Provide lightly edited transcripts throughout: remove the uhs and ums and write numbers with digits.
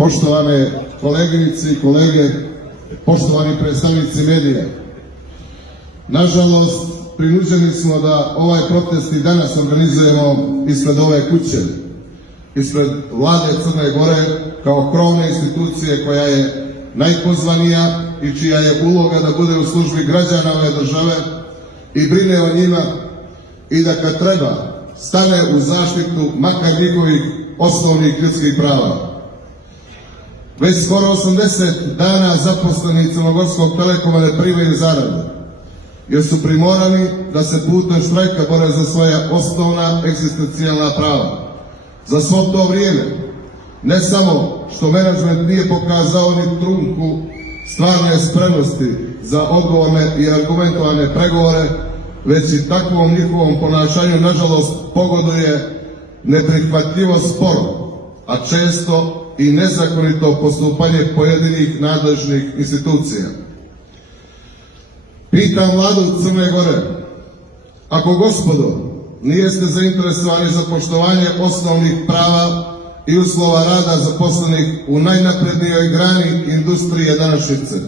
poštovane koleginice i kolege, poštovani predstavnici medija. Nažalost, prinuđeni smo da ovaj protest i danas organizujemo ispred ove kuće, ispred Vlade Crne Gore kao krovne institucije koja je najpozvanija i čija je uloga da bude u službi građana ove države i brine o njima i da kad treba stane u zaštitu makar njihovih osnovnih ljudskih prava. Već skoro 80 dana zaposleni Crnogorskog Telekoma ne primaju zarade, jer su primorani da se putem štrajka bore za svoja osnovna egzistencijalna prava. Za svo to vrijeme, ne samo što menadžment nije pokazao ni trunku stvarne spremnosti za odgovorne i argumentovane pregovore, već i takvom njihovom ponašanju, nažalost, pogoduje neprihvatljivo sporo, a često i nezakonito postupanje pojedinih nadležnih institucija. Pitam Vladu Crne Gore, ako gospodo nijeste zainteresovani za poštovanje osnovnih prava i uslova rada zaposlenih u najnaprednijoj grani industrije današnjice,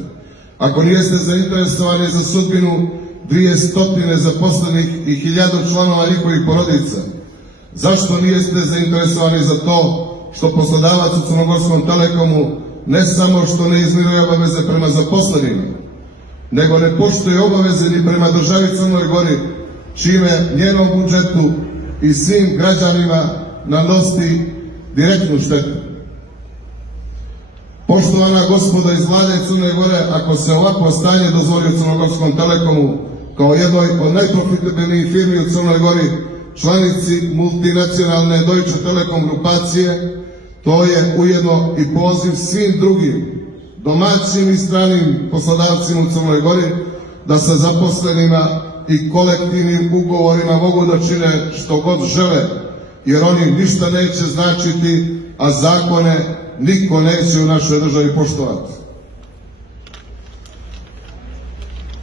ako nijeste zainteresovani za sudbinu 200 zaposlenih i 1000 članova njihovih porodica, zašto nijeste zainteresovani za to što poslodavac u Crnogorskom Telekomu ne samo što ne izmiruje obaveze prema zaposlenima, nego ne poštuje obaveze ni prema državi Crnoj Gori, čime njenom budžetu i svim građanima nanosi direktnu štetu. Poštovana gospoda iz Vlade Crne Gore, ako se ovako stanje dozvoli u Crnogorskom Telekomu kao jednoj od najprofitabilnijih firmi u Crnoj Gori, članici multinacionalne Deutsche Telekom grupacije, to je ujedno i poziv svim drugim domaćim i stranim poslodavcima u Crnoj Gori da sa zaposlenima i kolektivnim ugovorima mogu da čine što god žele, jer oni ništa neće značiti, a zakone niko neće u našoj državi poštovati.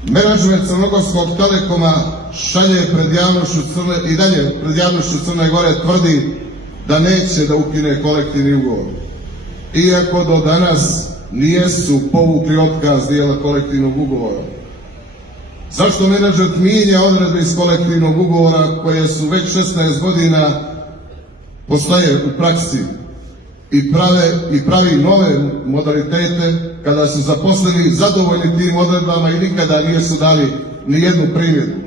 Menadžment Crnogorskog Telekoma šalje pred javnošću i dalje pred javnošću Crne Gore tvrdi da neće da ukine kolektivni ugovor, iako do danas nijesu povukli otkaz dijela kolektivnog ugovora. Zašto menadžment mijenja odredbe iz kolektivnog ugovora koje su već 16 godina postoje u praksi i pravi nove modalitete kada su zaposleni zadovoljni tim odredbama i nikada nijesu dali ni jednu primjedbu?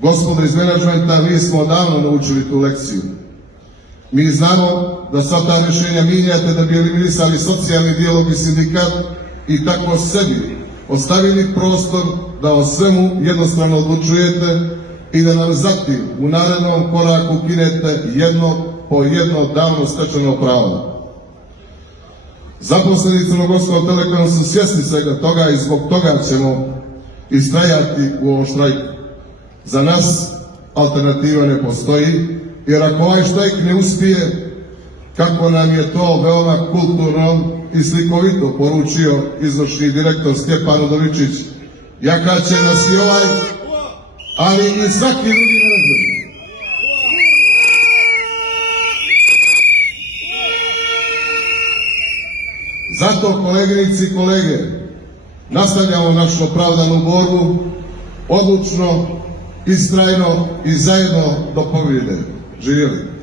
Gospodo iz menadžmenta, mi smo odavno naučili tu lekciju. Mi znamo da sva ta rješenja mijenjate da bi eliminisali socijalni dijalog i sindikat i tako sebi ostavili prostor da o svemu jednostavno odlučujete i da nam zatim u narednom koraku ukinete jedno po jedno davno stečeno pravo. Zaposleni Crnogorskog Telekoma su svjesni svega toga i zbog toga ćemo istrajati u ovom štrajku. Za nas alternativa ne postoji, jer ako ovaj štrajk ne uspije, kako nam je to veoma kulturno i slikovito poručio izvršni direktor Stjepan Udovičić, jakaće nas i ovaj, ali i svaki drugi menadžment. Zato, koleginici i kolege, nastavljamo našu opravdanu borbu, odlučno, istrajno i zajedno do pobjede. Živjeli!